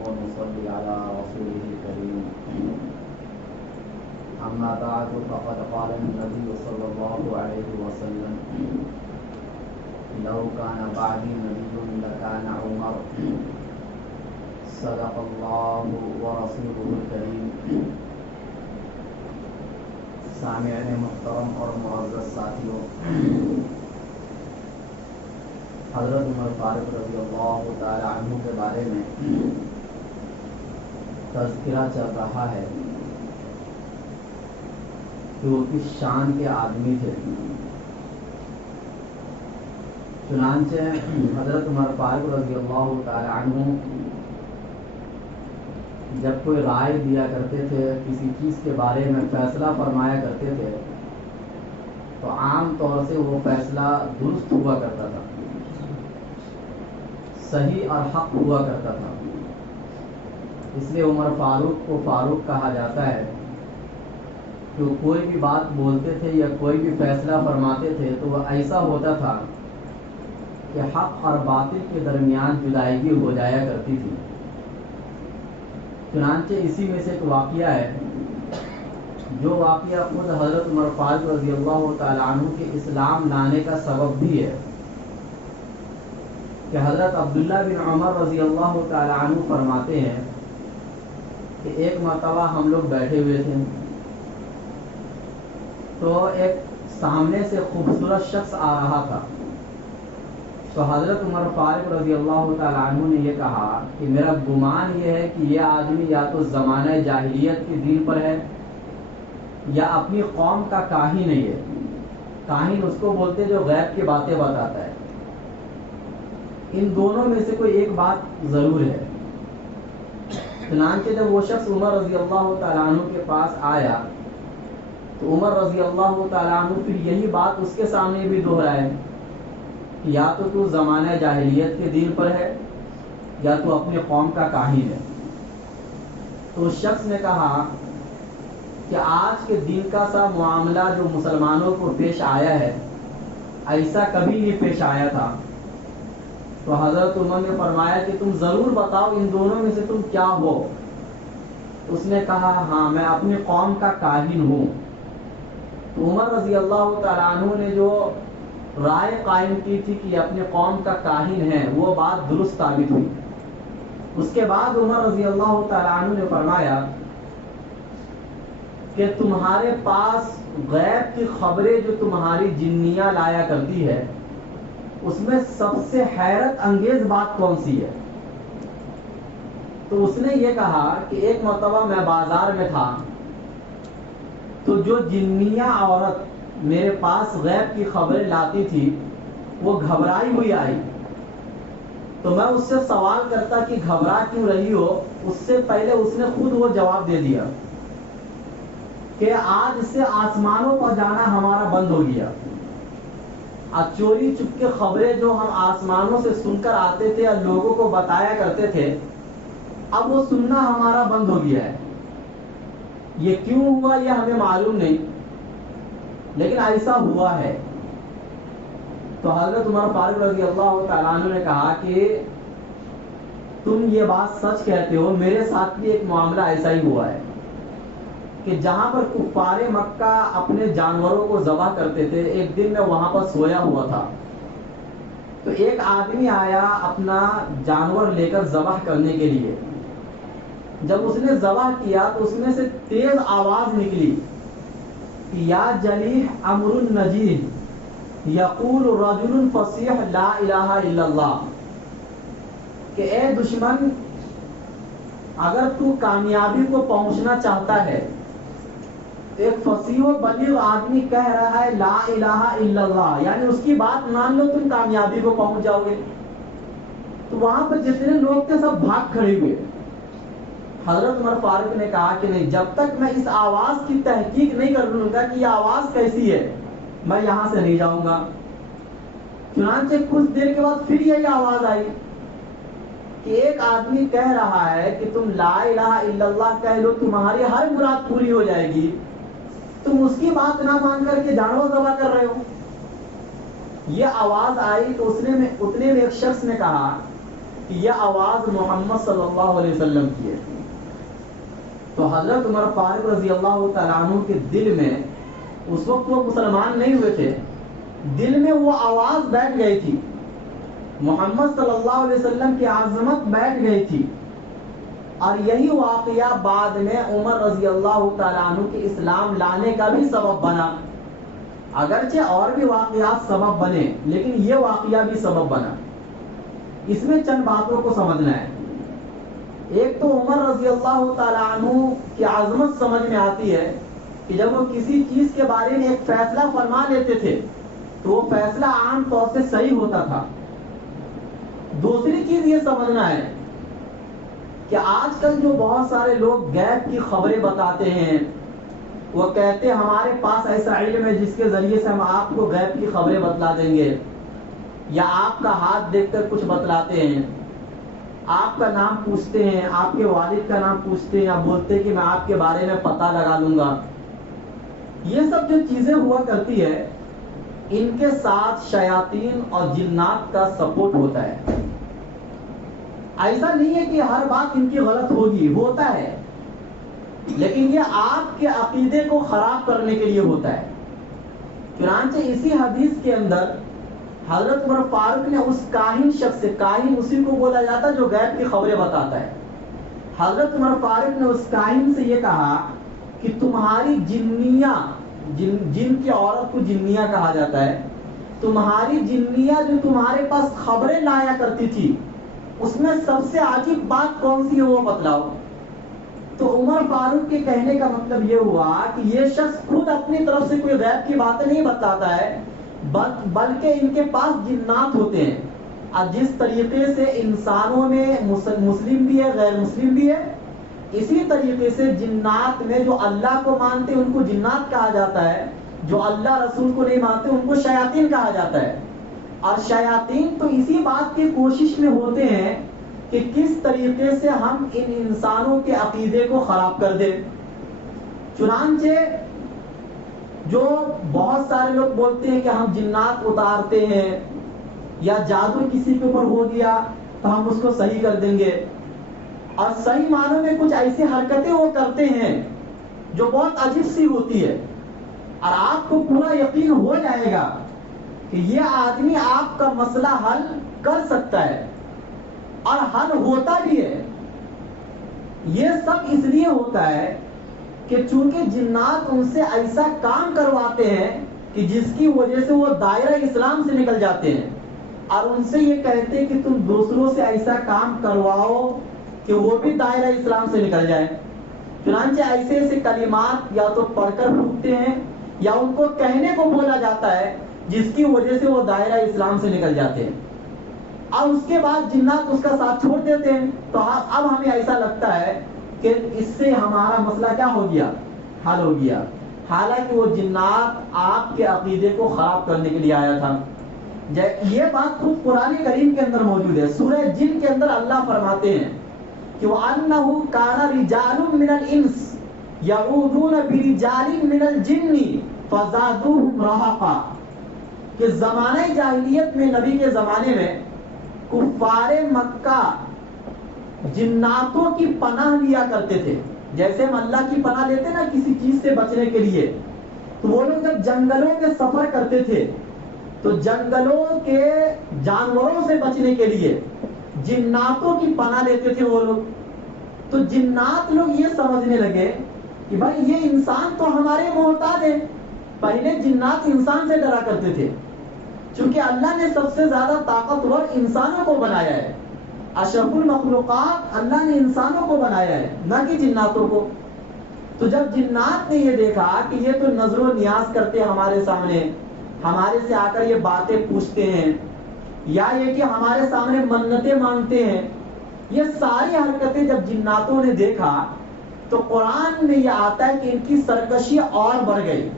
ونصلي على رسوله الكريم. أما بعد فقد قال النبي صلى الله عليه وسلم: لو كان بعدي نبي لكان عمر. صدق الله ورسوله الكريم. سامعین محترم اور معزز ساتھیوں، حضرت عمر فاروق رضی اللہ تعالی عنہ کے بارے میں تذکرہ چل رہا ہے کہ وہ کس شان کے آدمی تھے۔ چنانچہ حضرت عمر فاروق رضی اللہ تعالی عنہ جب کوئی رائے دیا کرتے تھے، کسی چیز کے بارے میں فیصلہ فرمایا کرتے تھے، تو عام طور سے وہ فیصلہ درست ہوا کرتا تھا، صحیح اور حق ہوا کرتا تھا۔ اس لیے عمر فاروق کو فاروق کہا جاتا ہے کہ وہ کوئی بھی بات بولتے تھے یا کوئی بھی فیصلہ فرماتے تھے تو وہ ایسا ہوتا تھا کہ حق اور باطل کے درمیان جدائیگی ہو جایا کرتی تھی۔ چنانچہ اسی میں سے ایک واقعہ ہے جو واقعہ خود حضرت عمر فاروق رضی اللہ تعالی عنہ کے اسلام لانے کا سبب بھی ہے کہ حضرت عبداللہ بن عمر رضی اللہ تعالی عنہ فرماتے ہیں کہ ایک مرتبہ ہم لوگ بیٹھے ہوئے تھے تو ایک سامنے سے خوبصورت شخص آ رہا تھا، تو حضرت عمر فاروق رضی اللہ تعالی عنہ نے یہ کہا کہ میرا گمان یہ ہے کہ یہ آدمی یا تو زمانہ جاہلیت کے دین پر ہے یا اپنی قوم کا کاہن ہے۔ یہ کاہن اس کو بولتے جو غیب کی باتیں بتاتا ہے، ان دونوں میں سے کوئی ایک بات ضرور ہے۔ چنانچہ جب وہ شخص عمر رضی اللہ تعالی عنہ کے پاس آیا تو عمر رضی اللہ تعالی عنہ پھر یہی بات اس کے سامنے بھی دہرائے کہ یا تو زمانہ جاہلیت کے دین پر ہے یا تو اپنی قوم کا کاہن ہے۔ تو اس شخص نے کہا کہ آج کے دن کا سا معاملہ جو مسلمانوں کو پیش آیا ہے ایسا کبھی نہیں پیش آیا تھا۔ تو حضرت عمر نے فرمایا کہ تم ضرور بتاؤ ان دونوں میں سے تم کیا ہو۔ اس نے کہا ہاں میں اپنی قوم کا کاہن ہوں۔ تو عمر رضی اللہ تعالیٰ عنہ نے جو رائے قائم کی تھی کہ اپنے قوم کا کاہن ہے وہ بات درست ثابت ہوئی۔ اس کے بعد عمر رضی اللہ تعالیٰ عنہ نے فرمایا کہ تمہارے پاس غیب کی خبریں جو تمہاری جنیاں لایا کرتی ہے اس میں سب سے حیرت انگیز بات کون سی ہے؟ تو اس نے یہ کہا کہ ایک مرتبہ میں بازار میں تھا تو جو جنیاں عورت میرے پاس غیب کی خبریں لاتی تھی وہ گھبرائی ہوئی آئی، تو میں اس سے سوال کرتا کہ گھبرا کیوں رہی ہو؟ اس سے پہلے اس نے خود وہ جواب دے دیا کہ آج سے آسمانوں پر جانا ہمارا بند ہو گیا۔ چوری چپ کے خبریں جو ہم آسمانوں سے سن کر آتے تھے اور لوگوں کو بتایا کرتے تھے اب وہ سننا ہمارا بند ہو گیا ہے۔ یہ کیوں ہوا یہ ہمیں معلوم نہیں، لیکن ایسا ہوا ہے۔ تو حضرت عمر فاروق رضی اللہ تعالیٰ عنہ نے کہا کہ تم یہ بات سچ کہتے ہو، میرے ساتھ بھی ایک معاملہ ایسا ہی ہوا ہے کہ جہاں پر کفار مکہ اپنے جانوروں کو ذبح کرتے تھے، ایک دن میں وہاں پر سویا ہوا تھا تو ایک آدمی آیا اپنا جانور لے کر ذبح کرنے کے لیے۔ جب اس نے ذبح کیا تو اس میں سے تیز آواز نکلی کہ یا جلیح امر النجیح یقول رجل فصیح لا الہ الا اللہ، کہ اے دشمن اگر تو کامیابی کو پہنچنا چاہتا ہے، ایک فصیح و بلیغ آدمی کہہ رہا ہے لا الہ الا اللہ، یعنی اس کی بات مان لو تم کامیابی کو پہنچ جاؤ گے۔ تو وہاں پر جتنے لوگ تھے سب بھاگ کھڑے ہوئے۔ حضرت عمر فاروق نے کہا کہ نہیں، جب تک میں اس آواز کی تحقیق نہیں کر لوں گا کہ یہ آواز کیسی ہے میں یہاں سے نہیں جاؤں گا۔ چنانچہ کچھ دیر کے بعد پھر یہی آواز آئی کہ ایک آدمی کہہ رہا ہے کہ تم لا الہ الا اللہ کہہ لو تمہاری ہر مراد پوری ہو جائے گی، تم اس کی بات نہ مان کر کے جانور ذبح کر رہے ہو۔ یہ آواز آئی تو اتنے میں ایک شخص نے کہا کہ یہ آواز محمد صلی اللہ علیہ وسلم کی ہے. تو حضرت عمر فاروق رضی اللہ تعالیٰ عنہ کے دل میں، اس وقت وہ مسلمان نہیں ہوئے تھے، دل میں وہ آواز بیٹھ گئی تھی، محمد صلی اللہ علیہ وسلم کی عظمت بیٹھ گئی تھی. اور یہی واقعہ بعد میں عمر رضی اللہ تعالیٰ عنہ کے اسلام لانے کا بھی سبب بنا. اگرچہ اور بھی واقعات سبب بنے، لیکن یہ واقعہ بھی سبب بنا. اس میں چند باتوں کو سمجھنا ہے. ایک تو عمر رضی اللہ تعالیٰ عنہ کی عظمت سمجھ میں آتی ہے کہ جب وہ کسی چیز کے بارے میں ایک فیصلہ فرما لیتے تھے تو وہ فیصلہ عام طور سے صحیح ہوتا تھا. دوسری چیز یہ سمجھنا ہے کہ آج کل جو بہت سارے لوگ غیب کی خبریں بتاتے ہیں، وہ کہتے ہیں ہمارے پاس ایسا علم ہے جس کے ذریعے سے ہم آپ کو غیب کی خبریں بتلا دیں گے، یا آپ کا ہاتھ دیکھ کر کچھ بتلاتے ہیں، آپ کا نام پوچھتے ہیں، آپ کے والد کا نام پوچھتے ہیں، یا بولتے ہیں کہ میں آپ کے بارے میں پتہ لگا لوں گا. یہ سب جو چیزیں ہوا کرتی ہے، ان کے ساتھ شیاطین اور جنات کا سپورٹ ہوتا ہے. ایسا نہیں ہے کہ ہر بات ان کی غلط ہوگی، ہوتا ہے، لیکن یہ آپ کے عقیدے کو خراب کرنے کے لیے ہوتا ہے. چنانچہ اسی حدیث کے اندر حضرت عمر فاروق نے اس کاہن شخص سے، کاہن اسی کو بولا جاتا ہے جو غیب کی خبریں بتاتا ہے، حضرت عمر فاروق نے اس کاہن سے یہ کہا کہ تمہاری جنیاں، جن کی عورت کو جنیاں کہا جاتا ہے، تمہاری جنیاں جو تمہارے پاس خبریں لایا کرتی تھی، اس میں سب سے عجیب بات کون سی ہے وہ بتلاؤ. تو عمر فاروق کے کہنے کا مطلب یہ ہوا کہ یہ شخص خود اپنی طرف سے کوئی غیب کی باتیں نہیں بتلاتا ہے، بلکہ ان کے پاس جنات ہوتے ہیں. اور جس طریقے سے انسانوں میں مسلم بھی ہے، غیر مسلم بھی ہے، اسی طریقے سے جنات میں جو اللہ کو مانتے ہیں ان کو جنات کہا جاتا ہے، جو اللہ رسول کو نہیں مانتے ان کو شیاطین کہا جاتا ہے. اور شیاطین تو اسی بات کی کوشش میں ہوتے ہیں کہ کس طریقے سے ہم ان انسانوں کے عقیدے کو خراب کر دیں. چنانچہ جو بہت سارے لوگ بولتے ہیں کہ ہم جنات اتارتے ہیں، یا جادو کسی کے اوپر ہو گیا تو ہم اس کو صحیح کر دیں گے، اور صحیح معنوں میں کچھ ایسی حرکتیں وہ کرتے ہیں جو بہت عجیب سی ہوتی ہے، اور آپ کو پورا یقین ہو جائے گا کہ یہ آدمی آپ کا مسئلہ حل کر سکتا ہے، اور حل ہوتا بھی ہے. یہ سب اس لیے ہوتا ہے کہ چونکہ جنات ان سے ایسا کام کرواتے ہیں کہ جس کی وجہ سے وہ دائرہ اسلام سے نکل جاتے ہیں، اور ان سے یہ کہتے ہیں کہ تم دوسروں سے ایسا کام کرواؤ کہ وہ بھی دائرہ اسلام سے نکل جائے. چنانچہ ایسے ایسے کلمات یا تو پڑھ کر پھوٹتے ہیں، یا ان کو کہنے کو بولا جاتا ہے جس کی وجہ سے وہ دائرہ اسلام سے نکل جاتے ہیں، اور اس کے بعد جنات اس کا ساتھ چھوڑ دیتے ہیں. تو اب ہمیں ایسا لگتا ہے کہ اس سے ہمارا مسئلہ کیا ہو گیا، حل ہو گیا، حالانکہ وہ جنات آپ کے عقیدے کو خراب کرنے کے لیے آیا تھا. یہ بات خود قرآن کریم کے اندر موجود ہے. سورہ جن کے اندر اللہ فرماتے ہیں کہ وَأَنَّهُ كَانَ رِجَالٌ مِّنَ الْإِنسِ يَعُوذُونَ بِرِجَالٍ مِّنَ الْجِنِّ فَزَادُوهُمْ رَهَقًا، کہ زمانہ جاہلیت میں، نبی کے زمانے میں، کفار مکہ جناتوں کی پناہ لیا کرتے تھے. جیسے ہم اللہ کی پناہ لیتے نا کسی چیز سے بچنے کے لیے، تو وہ لوگ جب جنگلوں میں سفر کرتے تھے تو جنگلوں کے جانوروں سے بچنے کے لیے جناتوں کی پناہ لیتے تھے وہ لوگ. تو جنات لوگ یہ سمجھنے لگے کہ بھائی یہ انسان تو ہمارے محتاج ہے. پہلے جنات انسان سے ڈرا کرتے تھے، چونکہ اللہ نے سب سے زیادہ طاقتور انسانوں کو بنایا ہے، اشرف المخلوقات اللہ نے انسانوں کو بنایا ہے، نہ کہ جناتوں کو. تو جب جنات نے یہ دیکھا کہ یہ تو نظر و نیاز کرتے ہمارے سامنے، ہمارے سے آ کر یہ باتیں پوچھتے ہیں، یا یہ کہ ہمارے سامنے منتیں مانگتے ہیں، یہ ساری حرکتیں جب جناتوں نے دیکھا تو قرآن میں یہ آتا ہے کہ ان کی سرکشی اور بڑھ گئی.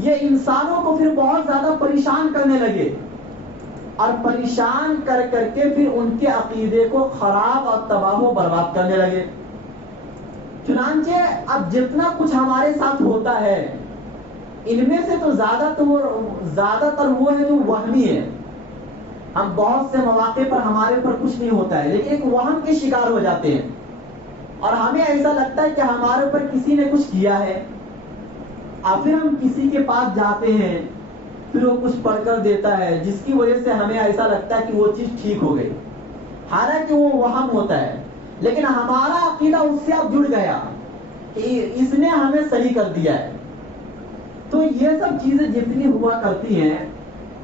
یہ انسانوں کو پھر بہت زیادہ پریشان کرنے لگے، اور پریشان کر کر کے پھر ان کے عقیدے کو خراب اور تباہ و برباد کرنے لگے. چنانچہ اب جتنا کچھ ہمارے ساتھ ہوتا ہے ان میں سے تو زیادہ تر وہ ہے جو وہمی ہے. ہم بہت سے مواقع پر ہمارے اوپر کچھ نہیں ہوتا ہے، لیکن ایک وہم کے شکار ہو جاتے ہیں اور ہمیں ایسا لگتا ہے کہ ہمارے اوپر کسی نے کچھ کیا ہے، اور پھر ہم کسی کے پاس جاتے ہیں، پھر وہ کچھ پڑھ کر دیتا ہے جس کی وجہ سے ہمیں ایسا لگتا ہے کہ وہ چیز ٹھیک ہو گئی، حالانکہ وہ وہم ہوتا ہے، لیکن ہمارا عقیدہ اس سے اب جڑ گیا کہ اس نے ہمیں صحیح کر دیا ہے۔ تو یہ سب چیزیں جتنی ہوا کرتی ہیں،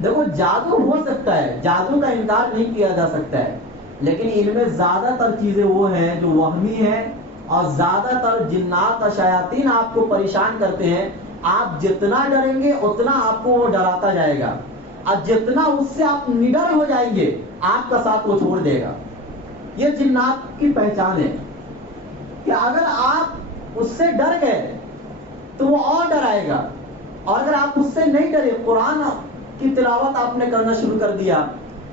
دیکھو جادو ہو سکتا ہے، جادو کا انکار نہیں کیا جا سکتا ہے، لیکن ان میں زیادہ تر چیزیں وہ ہیں جو وہمی ہیں، اور زیادہ تر جنات اور شیاطین آپ کو پریشان کرتے ہیں۔ آپ جتنا ڈریں گے اتنا آپ کو وہ ڈراتا جائے گا، اور جتنا اس سے آپ نڈر ہو جائیں گے آپ کا ساتھ وہ چھوڑ دے گا۔ یہ جنات کی پہچان ہے کہ اگر آپ اس سے ڈر گئے تو وہ اور ڈرائے گا، اور اگر آپ اس سے نہیں ڈرے، قرآن کی تلاوت آپ نے کرنا شروع کر دیا،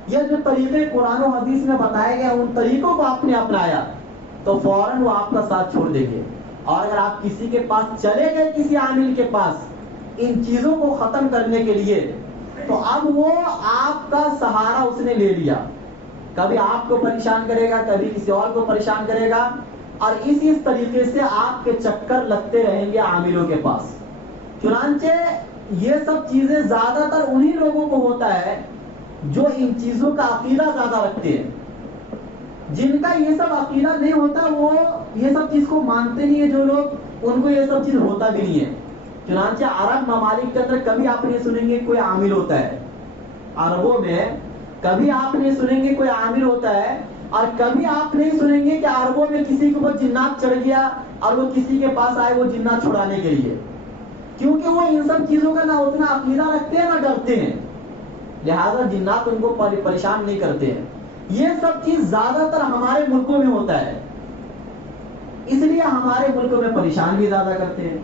یہ جو طریقے قرآن و حدیث میں بتائے گئے ان طریقوں کو آپ نے اپنایا، تو فوراً وہ آپ کا ساتھ چھوڑ دیں گے۔ اور اگر آپ کسی کے پاس چلے گئے، کسی عامل کے پاس ان چیزوں کو ختم کرنے کے لیے، تو اب وہ آپ کا سہارا اس نے لے لیا، کبھی آپ کو پریشان کرے گا، کبھی کسی اور کو پریشان کرے گا، اور اس طریقے سے آپ کے چکر لگتے رہیں گے عاملوں کے پاس۔ چنانچہ یہ سب چیزیں زیادہ تر انہی لوگوں کو ہوتا ہے جو ان چیزوں کا عقیدہ زیادہ رکھتے ہیں۔ جن کا یہ سب عقیدہ نہیں ہوتا وہ یہ سب چیز کو مانتے نہیں ہیں، جو لوگ ان کو یہ سب چیز ہوتا بھی نہیں ہے۔ چنانچہ عرب ممالک کے اندر کبھی آپ نہیں سنیں گے کوئی عامل ہوتا ہے، عربوں میں کبھی آپ نہیں سنیں گے کوئی عامل ہوتا ہے، اور کبھی آپ نہیں سنیں گے کہ عربوں میں کسی کے اوپر جنات چڑھ گیا اور وہ کسی کے پاس آئے وہ جنات چھڑانے کے لیے، کیونکہ وہ ان سب چیزوں کا نہ اتنا عقیدہ رکھتے ہیں نہ ڈرتے ہیں، لہذا جنات ان کو پریشان نہیں کرتے ہیں۔ یہ سب چیز زیادہ تر ہمارے ملکوں میں ہوتا ہے، اس لیے ہمارے ملکوں میں پریشان بھی زیادہ کرتے ہیں۔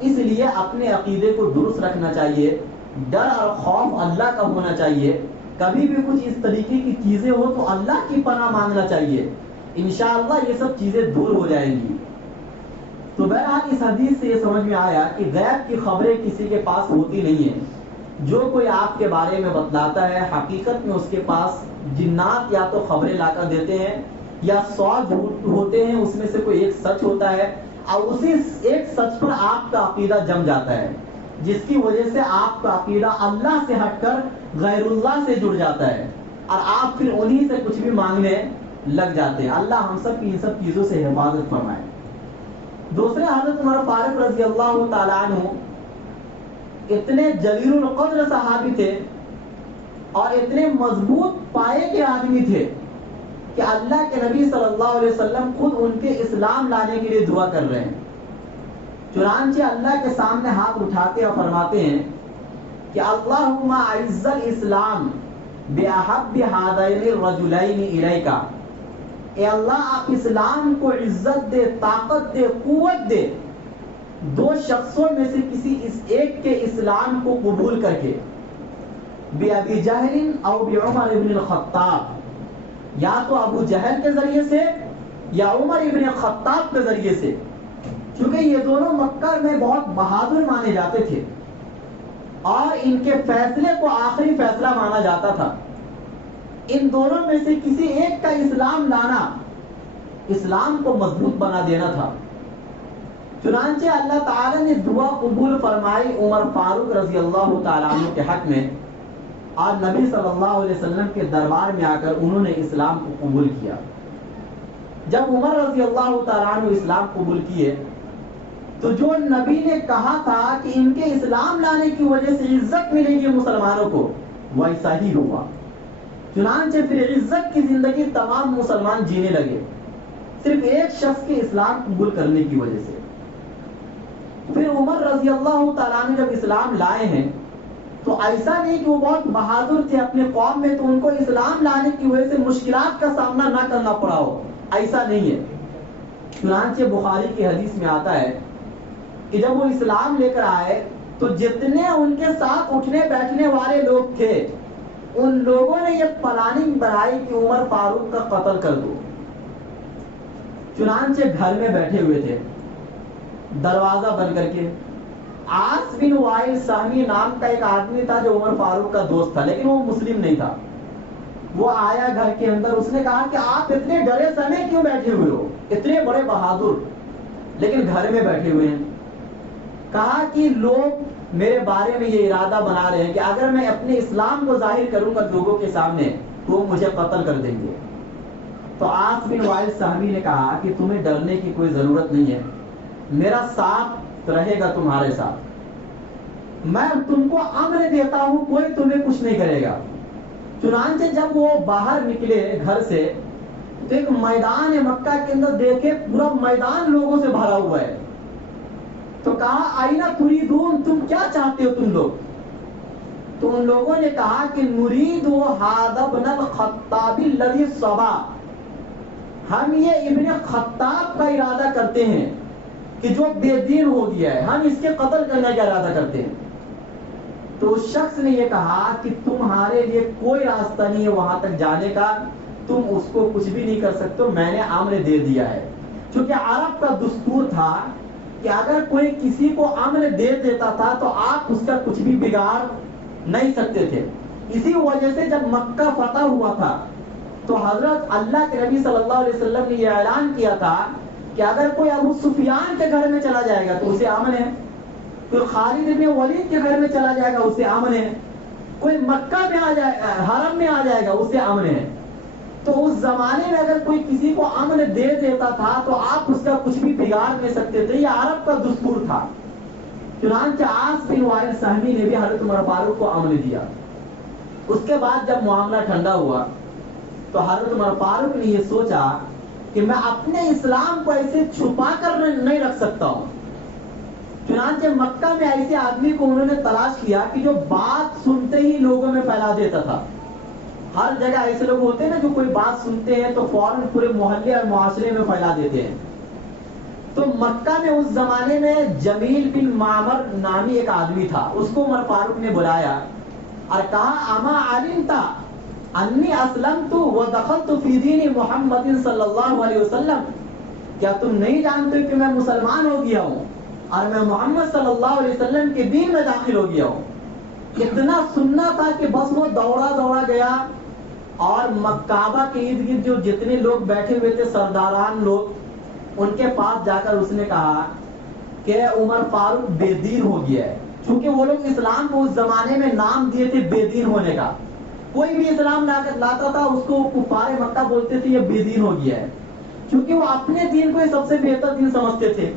اس لیے اپنے عقیدے کو درست رکھنا چاہیے، ڈر اور خوف اللہ کا ہونا چاہیے، کبھی بھی کچھ اس طریقے کی چیزیں ہو تو اللہ کی پناہ مانگنا چاہیے، انشاءاللہ یہ سب چیزیں دور ہو جائیں گی۔ تو بہرحال اس حدیث سے یہ سمجھ میں آیا کہ غیب کی خبریں کسی کے پاس ہوتی نہیں ہیں، جو کوئی آپ کے بارے میں بتلاتا ہے حقیقت میں اس کے پاس جنات یا تو خبریں لا کر دیتے ہیں یا 100 جھوٹ ہوتے ہیں، اس میں سے کوئی ایک سچ ہوتا ہے، اور اسی ایک سچ پر آپ کا عقیدہ جم جاتا ہے، جس کی وجہ سے آپ کا عقیدہ اللہ سے ہٹ کر غیر اللہ سے جڑ جاتا ہے، اور آپ پھر انہی سے کچھ بھی مانگنے لگ جاتے ہیں۔ اللہ ہم سب کی ان سب چیزوں سے حفاظت فرمائے۔ دوسرے حضرت عمر فاروق رضی اللہ تعالیٰ عنہ اتنے جلیل القدر صحابی تھے اور اتنے مضبوط پائے کے آدمی تھے کہ اللہ کے نبی صلی اللہ علیہ وسلم خود ان کے اسلام لانے کے لیے دعا کر رہے ہیں۔ چنانچہ اللہ کے سامنے ہاتھ اٹھاتے اور فرماتے ہیں کہ اللہم اعز الاسلام بأحب هذین الرجلین الیک، اے اللہ آپ اسلام کو عزت دے، طاقت دے، قوت دے دو شخصوں میں سے کسی اس ایک کے اسلام کو قبول کر کے، بأبی جہل او بعمر ابن الخطاب، یا تو ابو جہل کے ذریعے سے یا عمر ابن الخطاب کے ذریعے سے، چونکہ یہ دونوں مکہ میں بہت بہادر مانے جاتے تھے اور ان کے فیصلے کو آخری فیصلہ مانا جاتا تھا۔ ان دونوں میں سے کسی ایک کا اسلام لانا اسلام کو مضبوط بنا دینا تھا۔ چنانچہ اللہ تعالی نے دعا قبول فرمائی عمر فاروق رضی اللہ تعالیٰ عنہ کے حق میں، اور نبی صلی اللہ علیہ وسلم کے دربار میں آ کر انہوں نے اسلام کو قبول کیا۔ جب عمر رضی اللہ تعالیٰ عنہ اسلام قبول کیے تو جو نبی نے کہا تھا کہ ان کے اسلام لانے کی وجہ سے عزت ملے گی مسلمانوں کو، ویسا ہی ہوا۔ چنانچہ پھر عزت کی زندگی تمام مسلمان جینے لگے، صرف ایک شخص کے اسلام قبول کرنے کی وجہ سے۔ پھر عمر رضی اللہ تعالیٰ عنہ جب اسلام لائے ہیں تو ایسا نہیں کہ وہ بہت بہادر تھے اپنے قوم میں تو ان کو اسلام لانے کی وجہ سے مشکلات کا سامنا نہ کرنا پڑا ہو، ایسا نہیں ہے۔ چنانچہ بخاری کی حدیث میں آتا ہے کہ جب وہ اسلام لے کر آئے تو جتنے ان کے ساتھ اٹھنے بیٹھنے والے لوگ تھے ان لوگوں نے یہ پلاننگ بنائی کہ عمر فاروق کا قتل کر دو۔ چنانچہ گھر میں بیٹھے ہوئے تھے دروازہ بند کر کے، عاص بن وائل سہمی نام کا ایک آدمی تھا جو عمر فاروق کا دوست تھا، لیکن وہ مسلم نہیں تھا، وہ آیا گھر کے اندر, اس نے کہا کہ آپ اتنے ڈرے سمے کیوں بیٹھے ہوئے ہو, اتنے بڑے بہادر لیکن گھر میں بیٹھے ہوئے ہیں. کہا کہ لوگ میرے بارے میں یہ ارادہ بنا رہے ہیں کہ اگر میں اپنے اسلام کو ظاہر کروں گا لوگوں کے سامنے تو وہ مجھے قتل کر دیں گے. تو عاص بن وائل سہمی نے کہا کہ تمہیں ڈرنے کی کوئی ضرورت نہیں ہے, میرا ساتھ رہے گا تمہارے ساتھ, میں تم کو امر دیتا ہوں, کوئی تمہیں کچھ نہیں کرے گا. چنانچہ جب وہ باہر نکلے گھر سے تو ایک میدان مکہ کے اندر دیکھے پورا میدان لوگوں سے بھرا ہوا ہے. تو کہا آئینہ تریدون, تم کیا چاہتے ہو تم لوگ؟ تو ان لوگوں نے کہا کہ نرید ھذا ابن الخطاب الذی صبا, ہم یہ ابن خطاب کا ارادہ کرتے ہیں کہ جو بے دین ہو گیا ہے, ہم اس کے قتل کرنے کا ارادہ کرتے ہیں. تو اس شخص نے یہ کہا کہ تمہارے لیے کوئی راستہ نہیں ہے وہاں تک جانے کا, تم اس کو کچھ بھی نہیں کر سکتے, میں نے امر دے دیا ہے. چونکہ عرب کا دستور تھا کہ اگر کوئی کسی کو امر دے دیتا تھا تو آپ اس کا کچھ بھی بگاڑ نہیں سکتے تھے. اسی وجہ سے جب مکہ فتح ہوا تھا تو حضرت اللہ کے نبی صلی اللہ علیہ وسلم نے یہ اعلان کیا تھا کہ اگر کوئی ابو سفیان کے گھر میں چلا جائے گا تو اسے امن ہے, کوئی خالد بن ولید کے گھر میں چلا جائے گا اسے امن ہے, کوئی مکہ میں آ جائے حرم میں آ جائے گا اسے امن ہے. تو اس زمانے میں اگر کوئی کسی کو امن دے دیتا تھا تو آپ اس کا کچھ بھی بگاڑ نہیں سکتے تھے, یہ عرب کا دستور تھا. چنانچہ عاص بن وائل سہمی نے بھی حضرت عمر فاروق کو امن دیا. اس کے بعد جب معاملہ ٹھنڈا ہوا تو حضرت عمر فاروق نے یہ سوچا کہ میں اپنے اسلام کو ایسے چھپا کر نہیں رکھ سکتا ہوں. چنانچہ مکہ میں ایسے آدمی کو انہوں نے تلاش کیا کہ جو بات سنتے ہی لوگوں میں پھیلا دیتا تھا. ہر جگہ ایسے لوگ ہوتے ہیں نا جو کوئی بات سنتے ہیں تو فوراً پورے محلے اور معاشرے میں پھیلا دیتے ہیں. تو مکہ میں اس زمانے میں جمیل بن معمر نامی ایک آدمی تھا, اس کو عمر فاروق نے بلایا اور کہا اما علمتا انی اسلمت ودخلت فی دین محمد صلی اللہ علیہ وسلم, کیا تم نہیں جانتے کہ میں مسلمان ہو گیا ہوں اور میں محمد صلی اللہ علیہ وسلم کے دین میں داخل ہو گیا ہوں. اتنا سننا تھا کہ بس وہ دوڑا گیا اور کعبہ کے ارد گرد جو جتنے لوگ بیٹھے ہوئے تھے سرداران لوگ, ان کے پاس جا کر اس نے کہا کہ عمر فاروق بے دین ہو گیا ہے. چونکہ وہ لوگ اسلام کو اس زمانے میں نام دیے تھے بے دین ہونے کا, کوئی بھی اسلام لاتا تھا اس کو کفار مکہ بولتے تھے یہ بے دین ہو گیا ہے, کیونکہ وہ اپنے دین کو سب سے بہتر دین سمجھتے تھے.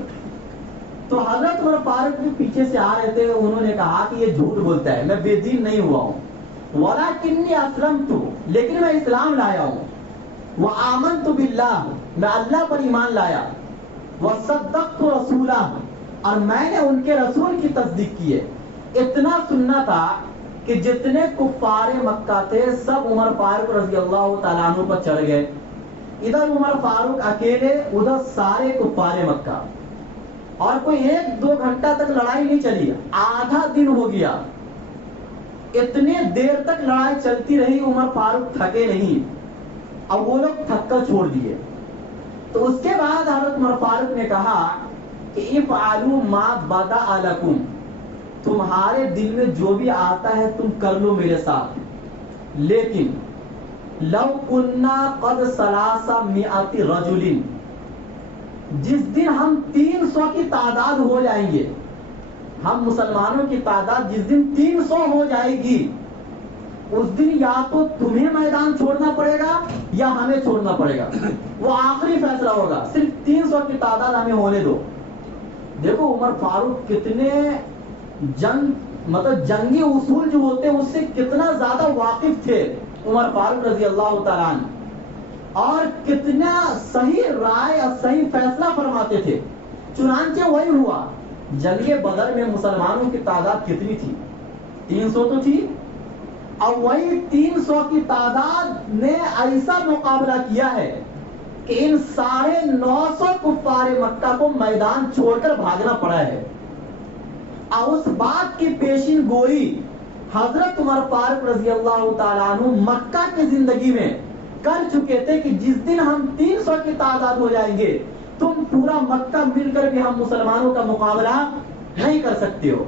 تو حضرت عمر فاروق بھی پیچھے سے آ رہے تھے, انہوں نے کہا کہ یہ جھوٹ بولتا ہے, میں بے دین نہیں ہوا ہوں. وَلَكِنِّي أَسْلَمْتُ, لیکن میں اسلام لایا ہوں. وَآمَنْتُ بِاللَّهِ, میں اللہ پر ایمان لایا. وَصَدَّقْتُ رَسُولَهُ, اور میں نے ان کے رسول کی تصدیق کی ہے. اتنا سننا تھا کہ جتنے کفار مکہ تھے سب عمر فاروق رضی اللہ تعالیٰ عنہ پر چڑھ گئے. ادھر عمر فاروق اکیلے, ادھر سارے کفار مکہ, اور کوئی 1-2 گھنٹہ تک لڑائی نہیں چلی, آدھا دن ہو گیا. اتنے دیر تک لڑائی چلتی رہی, عمر فاروق تھکے نہیں, اب وہ لوگ تھک کر چھوڑ دیے. تو اس کے بعد حضرت عمر فاروق نے کہا کہ افعلوا ما بدأ لکم, تمہارے دل میں جو بھی آتا ہے تم کر لو میرے ساتھ, لیکن لو کننا قد 300 رجل, جس دن ہم 300 کی تعداد ہو جائیں گے, ہم مسلمانوں کی تعداد جس دن 300 ہو جائے گی, اس دن یا تو تمہیں میدان چھوڑنا پڑے گا یا ہمیں چھوڑنا پڑے گا. وہ آخری فیصلہ ہوگا, صرف 300 کی تعداد ہمیں ہونے دو. دیکھو عمر فاروق کتنے جنگی اصول جو ہوتے ہیں اس سے کتنا زیادہ واقف تھے عمر فاروق رضی اللہ تعالیٰ عنہ, اور کتنا صحیح رائے اور صحیح فیصلہ فرماتے تھے. چنانچہ وہی ہوا. جنگ بدر میں مسلمانوں کی تعداد کتنی تھی؟ 300 تو تھی. اب وہی 300 کی تعداد نے ایسا مقابلہ کیا ہے کہ ان 950 کفار مکہ کو میدان چھوڑ کر بھاگنا پڑا ہے. اور اس بات کی پیشین گوئی حضرت عمر فاروق رضی اللہ تعالیٰ عنہ مکہ کی زندگی میں کر چکے تھے کہ جس دن ہم 300 کی تعداد ہو جائیں گے تم پورا مکہ مل کر بھی ہم مسلمانوں کا مقابلہ نہیں کر سکتے ہو.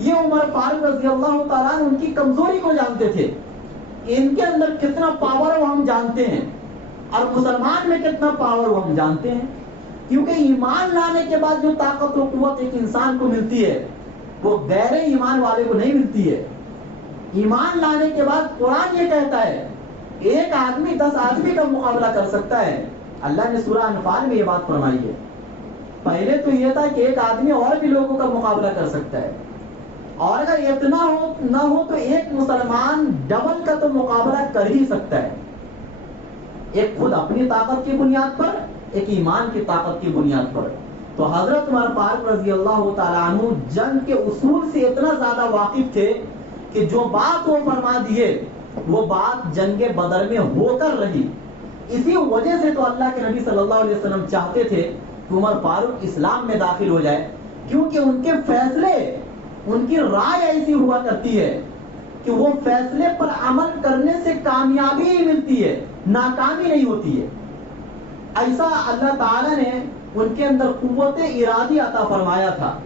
یہ عمر فاروق رضی اللہ تعالیٰ عنہ ان کی کمزوری کو جانتے تھے. ان کے اندر کتنا پاور ہے وہ ہم جانتے ہیں، اور مسلمان میں کتنا پاور وہ ہم جانتے ہیں. کیونکہ ایمان لانے کے بعد جو طاقت و قوت ایک انسان کو ملتی ہے وہ غیر ایمان والے کو نہیں ملتی ہے. ایمان لانے کے بعد قرآن یہ کہتا ہے ایک آدمی 10 آدمی کا مقابلہ کر سکتا ہے. اللہ نے سورہ انفال میں یہ بات فرمائی ہے. پہلے تو یہ تھا کہ ایک آدمی اور بھی لوگوں کا مقابلہ کر سکتا ہے، اور اگر اتنا نہ ہو تو ایک مسلمان ڈبل کا تو مقابلہ کر ہی سکتا ہے، ایک خود اپنی طاقت کی بنیاد پر، ایک ایمان کی طاقت کی بنیاد پر. تو حضرت عمر فاروق رضی اللہ تعالیٰ عنہ جنگ کے اصول سے اتنا زیادہ واقف تھے کہ جو بات وہ فرما دیے وہ بات جنگ بدر میں ہو کر رہی. اسی وجہ سے تو اللہ کے نبی صلی اللہ علیہ وسلم چاہتے تھے کہ عمر فاروق اسلام میں داخل ہو جائے، کیونکہ ان کے فیصلے، ان کی رائے ایسی ہوا کرتی ہے کہ وہ فیصلے پر عمل کرنے سے کامیابی ہی ملتی ہے، ناکامی نہیں ہوتی ہے. ایسا اللہ تعالیٰ نے ان کے اندر قوت ارادی عطا فرمایا تھا.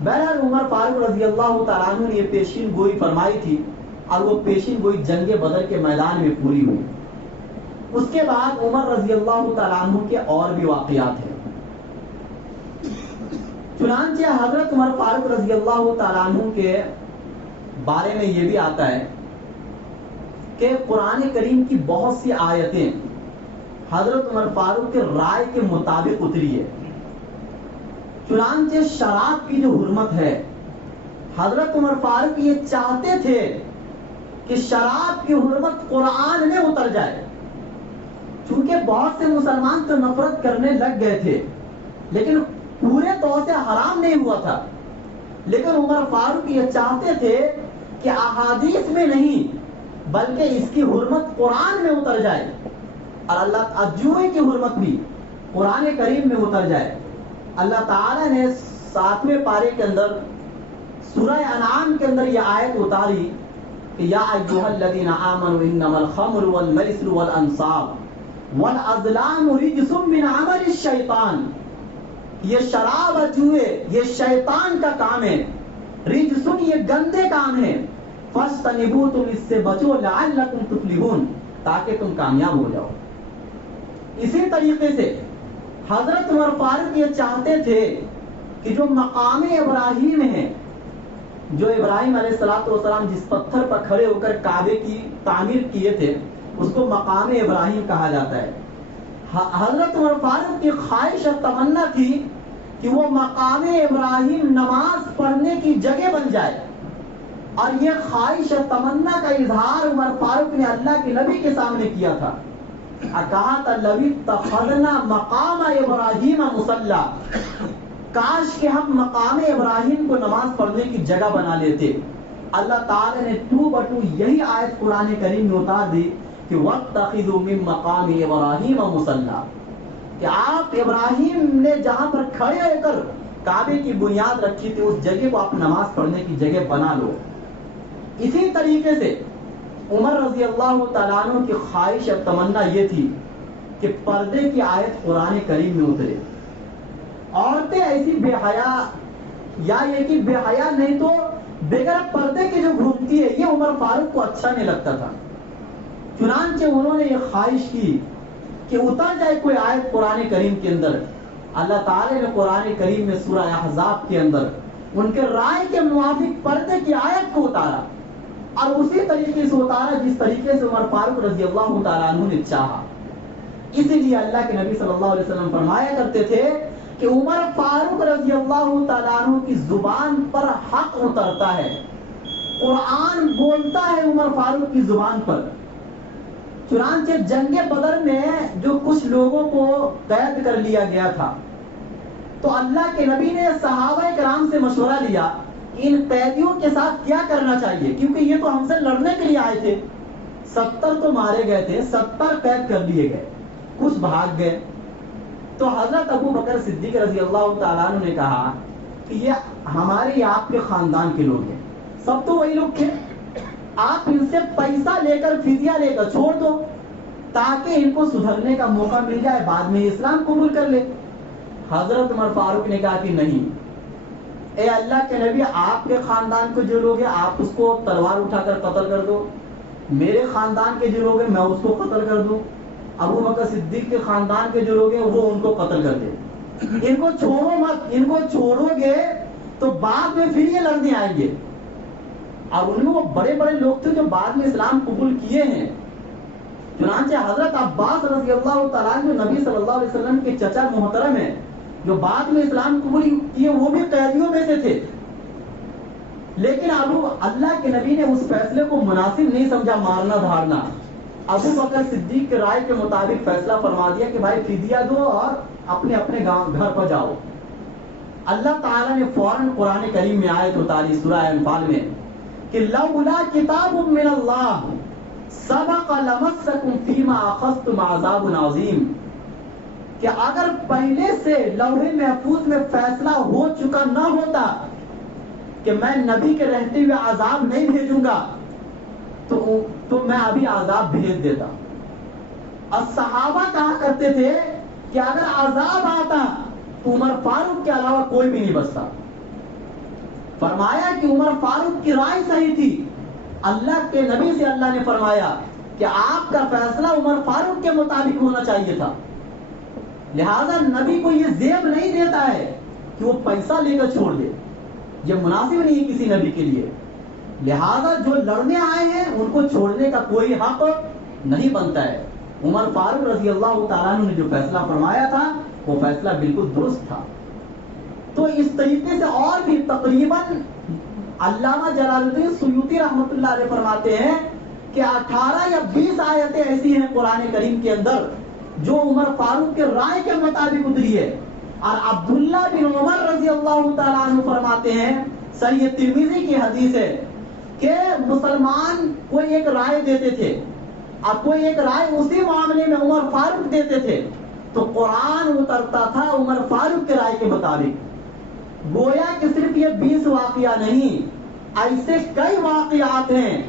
بہرحال عمر فاروق رضی اللہ تعالیٰ عنہ نے یہ پیشین گوئی فرمائی تھی، اور وہ پیشین گوئی جنگ بدر کے میدان میں پوری ہوئی. اس کے بعد عمر رضی اللہ تعالیٰ عنہ کے اور بھی واقعات ہیں. چنانچہ حضرت عمر فاروق رضی اللہ تعالیٰ عنہ کے بارے میں یہ بھی آتا ہے کہ قرآن کریم کی بہت سی آیتیں حضرت عمر فاروق کے رائے کے مطابق اتری ہے. چنانچہ شراب کی جو حرمت ہے، حضرت عمر فاروق یہ چاہتے تھے کہ شراب کی حرمت قرآن میں اتر جائے. چونکہ بہت سے مسلمان تو نفرت کرنے لگ گئے تھے، لیکن پورے طور سے حرام نہیں ہوا تھا. لیکن عمر فاروق یہ چاہتے تھے کہ احادیث میں نہیں بلکہ اس کی حرمت قرآن میں اتر جائے، اور اللہ جوئے کی حرمت بھی قرآن کریم میں اتر جائے. اللہ تعالیٰ نے 7ویں پارے کے اندر سورہ انعام کے اندر یہ آیت اتاری کہ یا ایھا الذین آمنوا انما الخمر والمیسر والانصاب والازلام رجس من عمل الشیطان. یہ شراب اور جوئے یہ شیطان کا کام ہے، رجسن یہ گندے کام ہے، فاجتنبوہ تم اس سے بچو لعلکم تفلحون تاکہ تم کامیاب ہو جاؤ. اسی طریقے سے حضرت عمر فاروق یہ چاہتے تھے کہ جو مقام ابراہیم ہے، جو ابراہیم علیہ السلام جس پتھر پر کھڑے ہو کر کعبے کی تعمیر کیے تھے اس کو مقام ابراہیم کہا جاتا ہے. حضرت عمر فاروق کی خواہش اور تمنا تھی کہ وہ مقام ابراہیم نماز پڑھنے کی جگہ بن جائے، اور یہ خواہش اور تمنا کا اظہار عمر فاروق نے اللہ کے نبی کے سامنے کیا تھا. کہا تھا لو اتخذنا مقام ابراہیم مصلی، کاش کہ ہم مقام ابراہیم کو نماز پڑھنے کی جگہ بنا لیتے. اللہ تعالی نے تو بٹو یہی آیت قرآن کریم میں اتار دی کہ واتخذوا من مقام ابراہیم مصلی، کہ آپ ابراہیم نے جہاں پر کھڑے ہو کر کعبے کی بنیاد رکھی تھی اس جگہ کو آپ نماز پڑھنے کی جگہ بنا لو. اسی طریقے سے عمر رضی اللہ تعالیٰ عنہ کی خواہش اور تمنا یہ تھی کہ پردے کی آیت قرآن کریم میں اترے. عورتیں ایسی بے حیا، یا یہ کہ بے حیا نہیں تو بغیر پردے کے جو گھومتی ہے، یہ عمر فاروق کو اچھا نہیں لگتا تھا. چنانچہ انہوں نے یہ خواہش کی کہ اتر جائے کوئی آیت قرآن کریم کے اندر. اللہ تعالی نے قرآن کریم میں سورہ احزاب کے اندر ان کے رائے کے موافق پردے کی آیت کو اتارا، اور اسی طریقے سے اتارا جس طریقے سے عمر فاروق رضی اللہ تعالیٰ عنہ نے چاہا. اسی لیے اللہ کے نبی صلی اللہ علیہ وسلم فرمایا کرتے تھے کہ عمر فاروق رضی اللہ تعالیٰ عنہ کی زبان پر حق اترتا ہے، قرآن بولتا ہے عمر فاروق کی زبان پر. چنانچہ جنگ بدر میں جو کچھ لوگوں کو قید کر لیا گیا تھا تو اللہ کے نبی نے صحابہ کرام سے مشورہ لیا ان قیدیوں کے ساتھ کیا کرنا چاہیے، کیونکہ یہ تو ہم سے لڑنے کے لیے آئے تھے. 70 تو مارے گئے تھے، 70 قید کر لیے گئے، کچھ بھاگ گئے. تو حضرت ابو بکر صدیق رضی اللہ تعالیٰ عنہ نے کہا کہ یہ ہمارے آپ کے خاندان کے لوگ ہیں، سب تو وہی لوگ تھے، آپ ان سے پیسہ لے کر فدیہ لے کر چھوڑ دو تاکہ ان کو سدھرنے کا موقع مل جائے، بعد میں اسلام قبول کر لے. حضرت عمر فاروق نے کہا کہ نہیں، اے اللہ کے نبی، آپ کے خاندان کو جو لوگ ہیں آپ اس کو تلوار اٹھا کر قتل کر دو، میرے خاندان کے جو لوگ ہیں میں اس کو قتل کر دوں، ابو بکر صدیق کے خاندان کے جو لوگ ہیں وہ ان کو قتل کر دیں. ان کو چھوڑو مت، ان کو چھوڑو گے تو بعد میں پھر یہ لڑنے آئیں گے. اور ان میں وہ بڑے بڑے لوگ تھے جو بعد میں اسلام قبول کیے ہیں. چنانچہ حضرت عباس رضی اللہ تعالیٰ جو نبی صلی اللہ علیہ وسلم کے چچا محترم ہیں، جو بعد میں اسلام قبول کیے، وہ بھی قیدیوں میں سے تھے. لیکن اللہ کے نبی نے اس فیصلے کو مناسب نہیں سمجھا مارنا دھارنا. ابو بکر صدیق کے رائے کے مطابق فیصلہ فرما دیا کہ بھائی فدیہ دو اور اپنے اپنے گھر پر جاؤ. اللہ تعالیٰ نے فوراً قرآن کریم میں آیت اتاری سورہ انفال میں کہ لولا کتاب من اللہ سبق لمسکم فیما اخذتم عذاب عظیم، کہ اگر پہلے سے لوح محفوظ میں فیصلہ ہو چکا نہ ہوتا کہ میں نبی کے رہتے ہوئے عذاب نہیں بھیجوں گا تو میں ابھی عذاب بھیج دیتا. اور صحابہ کہا کرتے تھے کہ اگر عذاب آتا تو عمر فاروق کے علاوہ کوئی بھی نہیں بچتا. فرمایا کہ عمر فاروق کی رائے صحیح تھی. اللہ کے نبی سے اللہ نے فرمایا کہ آپ کا فیصلہ عمر فاروق کے مطابق ہونا چاہیے تھا. لہذا نبی کو یہ زیب نہیں دیتا ہے کہ وہ پیسہ لے کر چھوڑ دے، یہ مناسب نہیں ہے کسی نبی کے لیے. لہذا جو لڑنے آئے ہیں ان کو چھوڑنے کا کوئی حق نہیں بنتا ہے. عمر فاروق رضی اللہ تعالیٰ عنہ نے جو فیصلہ فرمایا تھا وہ فیصلہ بالکل درست تھا. تو اس طریقے سے اور بھی تقریباً علامہ جلال الدین سیوطی رحمۃ اللہ علیہ فرماتے ہیں کہ 18 یا 20 آیتیں ایسی ہیں قرآن کریم کے اندر جو عمر فاروق کے رائے کے مطابق اتری ہے. اور عبداللہ بن عمر رضی اللہ تعالیٰ عنہ فرماتے ہیں، صحیح ترمذی کی حدیث ہے کہ مسلمان کوئی ایک رائے دیتے تھے اور کوئی ایک رائے اسی معاملے میں عمر فاروق دیتے تھے تو قرآن اترتا تھا عمر فاروق کے رائے کے مطابق. گویا کہ صرف یہ 20 واقعہ نہیں، ایسے کئی واقعات ہیں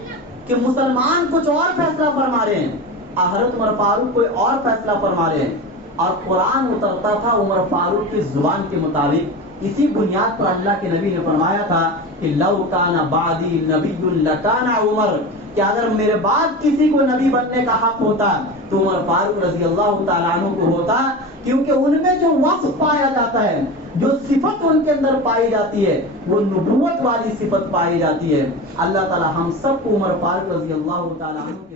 کہ مسلمان کچھ اور فیصلہ فرما رہے ہیں، حضرت عمر فاروق کوئی اور فیصلہ فرما رہے ہیں، اور قرآن اترتا تھا عمر فاروق کی زبان کے مطابق. اسی بنیاد پر اللہ کے نبی نے فرمایا تھا کہ لو کان بعدی نبی لکان عمر، کہ اگر میرے بعد کسی کو نبی بننے کا حق ہوتا تو عمر فاروق رضی اللہ تعالیٰ عنہ کو ہوتا، کیونکہ ان میں جو وصف پایا جاتا ہے، جو صفت ان کے اندر پائی جاتی ہے، وہ نبوت والی صفت پائی جاتی ہے. اللہ تعالیٰ ہم سب کو عمر فاروق رضی اللہ تعالیٰ عنہ کے